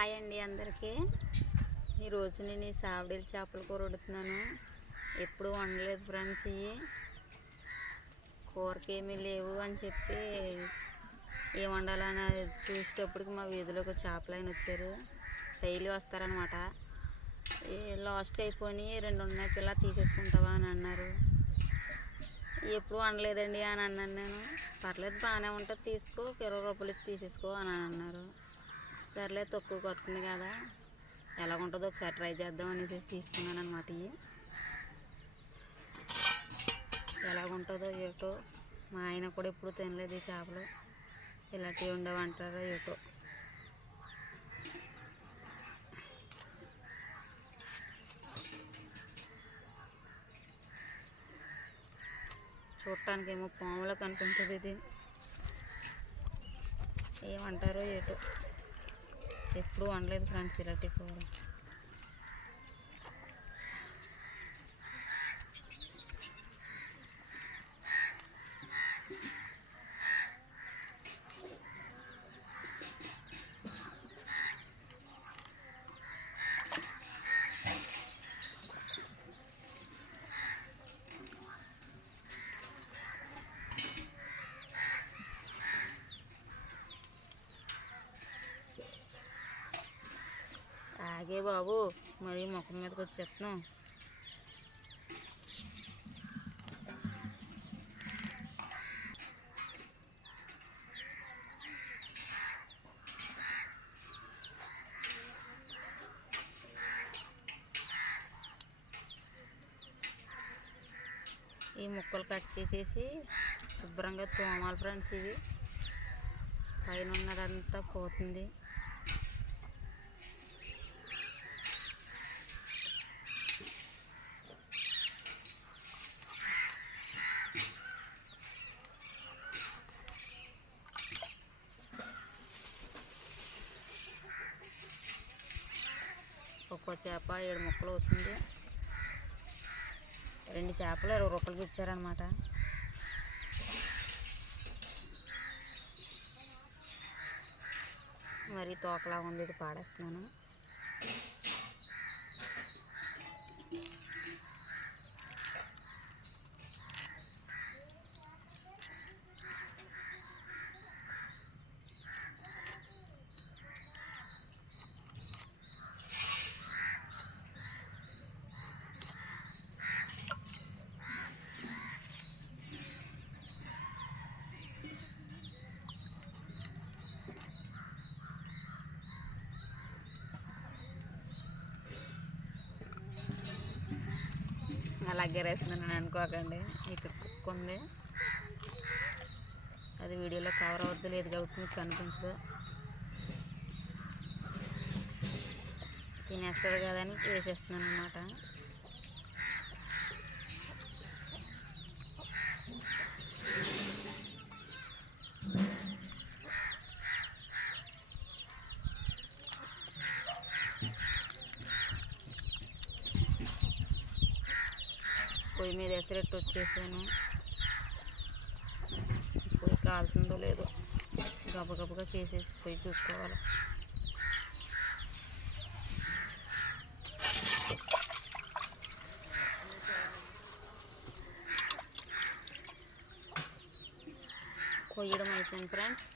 Hi అండి అందరికీ. ఈరోజు నేను ఈ సావిడీలు చేపల కూర వండుతున్నాను. ఎప్పుడు వండలేదు ఫ్రెండ్స్ ఇవి. కూరకి ఏమీ లేవు అని చెప్పి ఏం వండాలని చూసేటప్పటికి మా వీధిలోకి చేపలు ఆయన వచ్చారు. డైలీ వస్తారనమాట లాస్ట్ అయిపోయి రెండు ఉన్నాయి పిల్ల తీసేసుకుంటావా అని అన్నారు. ఎప్పుడు వండలేదండి అని అన్నాను నేను. పర్లేదు బాగానే ఉంటుంది తీసుకో ఇరవై రూపాయలు ఇచ్చి తీసేసుకో అని అన్నారు. సర్లే తక్కువకి వస్తుంది కదా. ఎలా ఉంటుందో ఒకసారి ట్రై చేద్దాం అనేసి తీసుకున్నాను అనమాట ఇవి ఎలా ఉంటుందో ఏటో మా ఆయన కూడా ఎప్పుడు తినలేదు ఈ చేపలు. ఇలాంటివి ఉండవంటారో ఏటో. చూడటానికి ఏమో పాములో కనిపించదు ఇది. ఏమంటారో ఏటో. ఎప్పుడు వండలేదు ఫ్రెండ్స్ ఇలాంటి కూర. ఆగే బాబు మరి ముఖం మీదకి వచ్చేస్తున్నాం ఈ ముక్కలు కట్ చేసేసి శుభ్రంగా తోమాలి ఫ్రెండ్స్ ఇవి. పైన ఉన్నదంతా పోతుంది. ఒక్కో చేప ఏడు ముక్కలు అవుతుంది. రెండు చేపలు ఇరవై రూపాయలకి ఇచ్చారనమాట మరి తోకలా ఉంది ఇది పాడేస్తున్నాను. అలాగే వేస్తున్నాను అనుకోకండి. ఇక్కడ కుక్క ఉంది అది వీడియోలో కవర్ అవుద్ది లేదు కాబట్టి మీకు కనిపించదు. తినేస్తుంది కదా అని వేసేస్తున్నాను అనమాట పొయ్యి మీద ఎసరెట్టు వచ్చేసాను. పొయ్యి కాలుతుందో లేదో గబగబగా చేసేసి పొయ్యి చూసుకోవాలి. కొయ్యడం అయిపోయింది ఫ్రెండ్స్.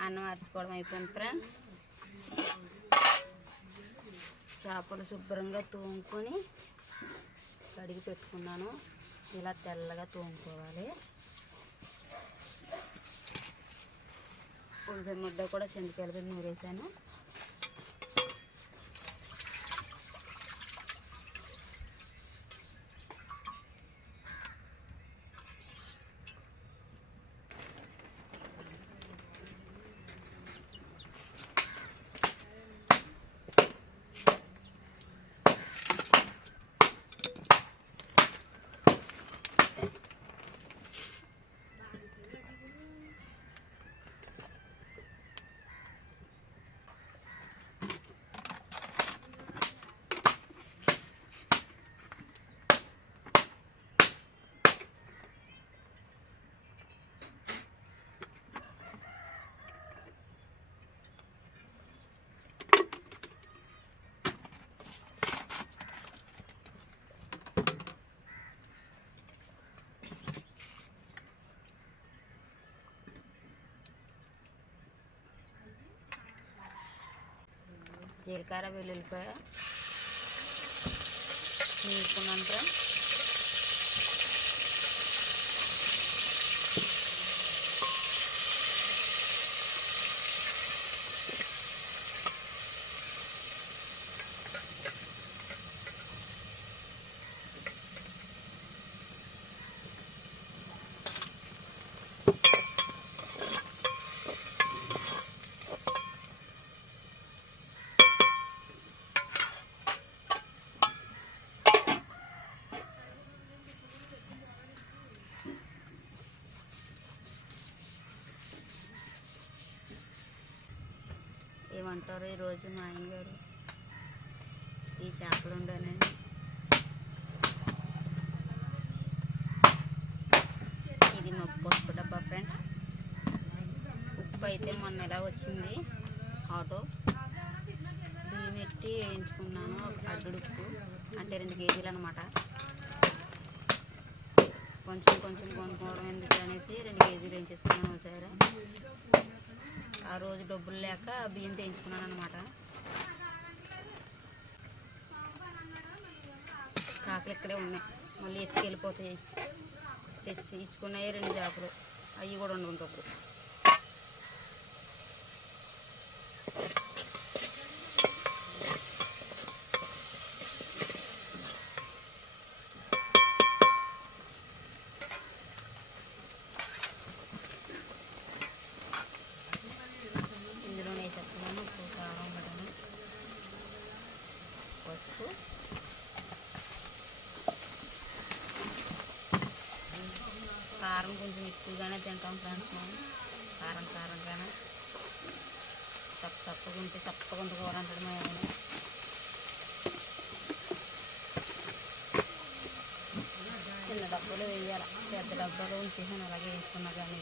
అన్నం అరుచుకోవడం అయిపోయింది ఫ్రెండ్స్. చేపలు శుభ్రంగా తోముకొని కడిగి పెట్టుకున్నాను. ఇలా తెల్లగా తోముకోవాలి. ఉల్లిపాయ ముద్ద కూడా చింతకాయలు నూరేసాను. జీలకర్ర వెల్లుల్లిపాయ నీకున్నంత ఏమంటారు ఈరోజు మా ఆయన గారు ఈ చేపలు ఉండని. ఇది మా పసుపు డబ్బా ఫ్రెండ్స్. ఉప్పు అయితే మొన్న ఎలా వచ్చింది? ఆటో. బియ్యం పెట్టి వేయించుకున్నాను ఒక అడ్డు ఉప్పు అంటే రెండు కేజీలు అనమాట కొంచెం కొంచెం కొనుక్కోవడం ఎందుకు అనేసి రెండు కేజీలు వేయించేసుకున్నాను ఒకసారి. ఆ రోజు డబ్బులు లేక బియ్యం తెయించుకున్నాను అనమాట కాకులు ఇక్కడే ఉన్నాయి. మళ్ళీ ఎత్తుకెళ్ళిపోతాయి. తెచ్చి ఇచ్చుకున్నాయి రెండు చేపలు అవి కూడా ఉండవు ఇంకొకరు ఇందులో వేసేస్తున్నాను ఉప్పు కారం పడను పసుపు కారం కొంచెం ఎక్కువగానే తింటాం ఫ్రెండ్స్ మేము కారం కారంగానే. తప్ప తప్పకుంటే తప్పకుండా కూర అంటాడు మేము చిన్న డబ్బాలో వేయాలి. పెద్ద డబ్బాలో ఉంచేసాను అలాగే వేసుకున్నా కానీ.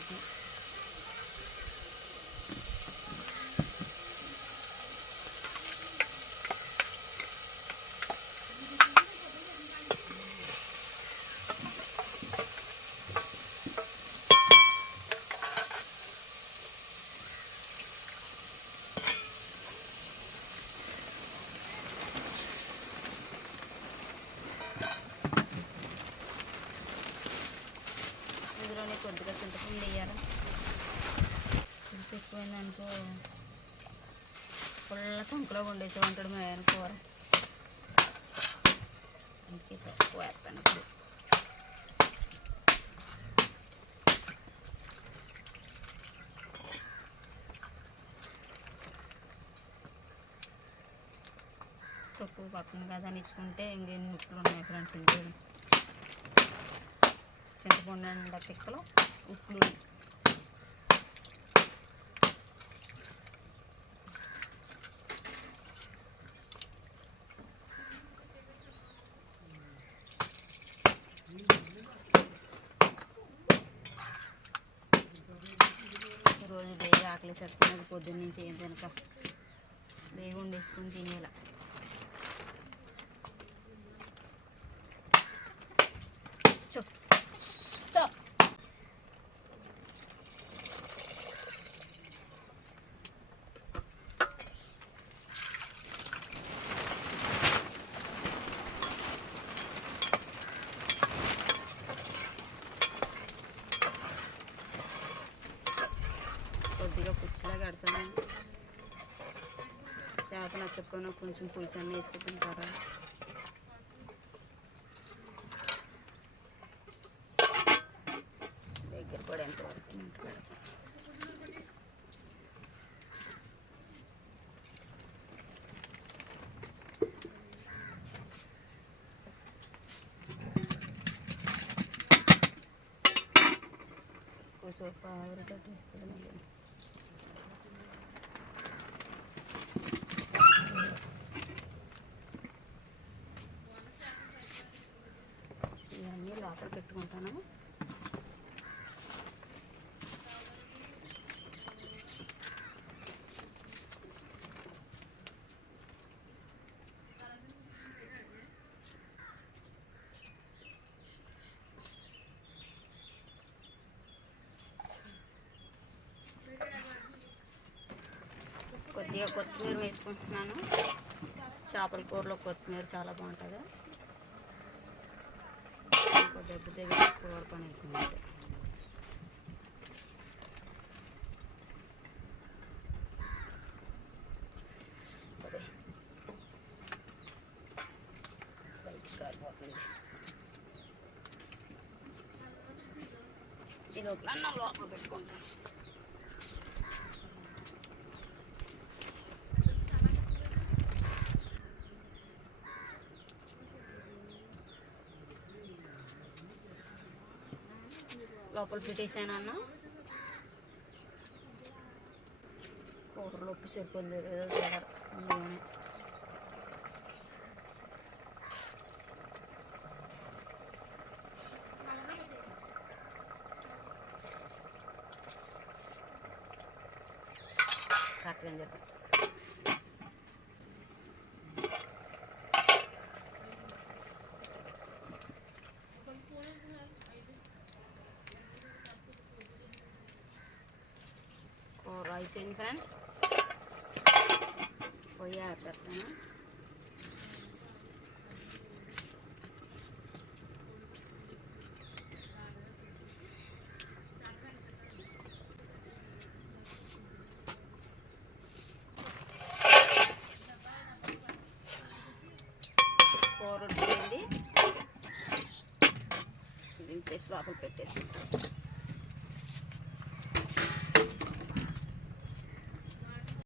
కొద్దిగా చింతపండు వేయాలి. పులుసు ఎక్కువైందనుకో పుల్ల టంకులో వండేసి ఉంటాడు మా ఆయన కూర. అందుకే తక్కువ వేస్తాను ఇప్పుడు. తక్కువ పక్కన కదా అని ఇచ్చుకుంటే ఇంకెన్ని ముక్కలు ఉన్నాయి ఫ్రెండ్స్ ఇంకే చింతపండు నిండా పిక్కలు ఉప్పు. రోజు డే ఆకలి సత్తున్నది పొద్దున్న నుంచి ఏం తినక బేగా వండేసుకుని తినేలా. చేత నచ్చకపోయినా కొంచెం పులుసు అన్నీ వేసుకు తింటారా దగ్గర కూడా ఎంత వరకు ఉంటాడు కొంచెం ఆవిరితోటి వేస్తుంది మళ్ళీ కొద్దిగా కొత్తిమీర వేసుకుంటున్నాను. చేపల కూరలో కొత్తిమీర చాలా బాగుంటుంది. ఇంకో దెబ్బ తెగి కూర పని అవుతుంది ఈ లోపల అన్నం లోపల పెట్టుకుంటాను. లోపల పెట్టేసాను అన్న. కూరలో ఉప్పు సరిపోలేదు అయిపోయింది ఫ్రెండ్స్? పొయ్యి ఆపేస్తాను కూర ఉడికింది దింపేసి లోపల పెట్టేసుకుంటాం